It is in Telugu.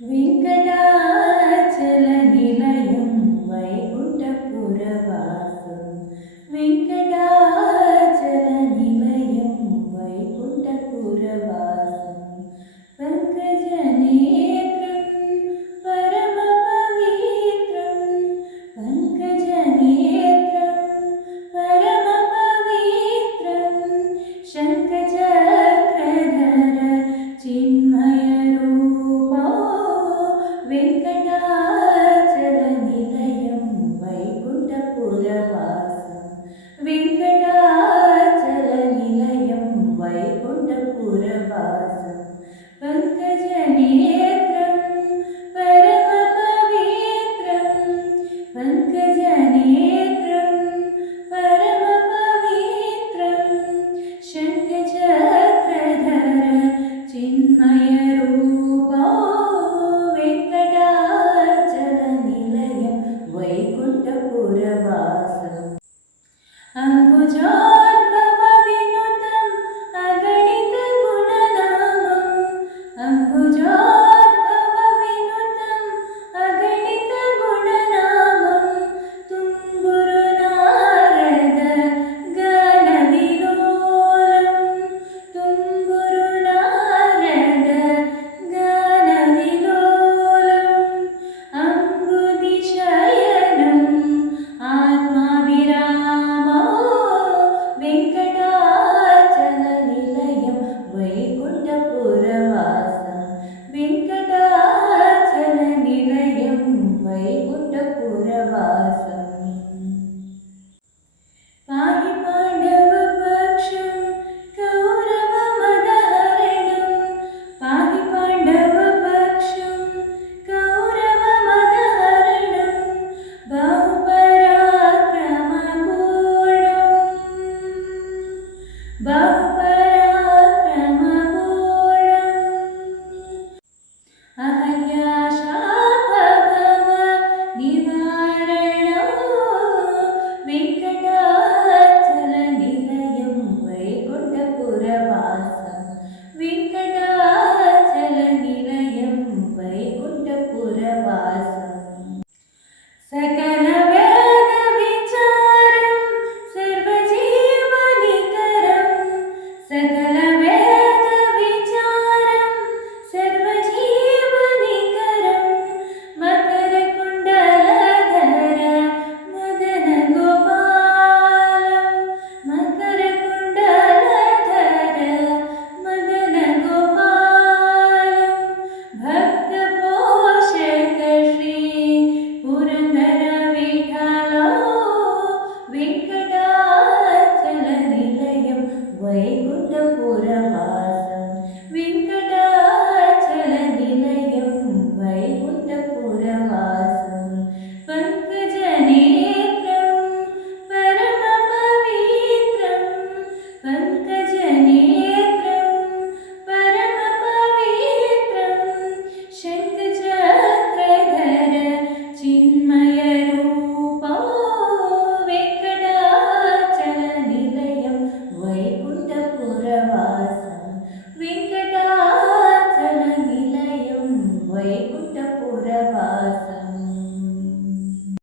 వెంకటాద్రిపతి こ了。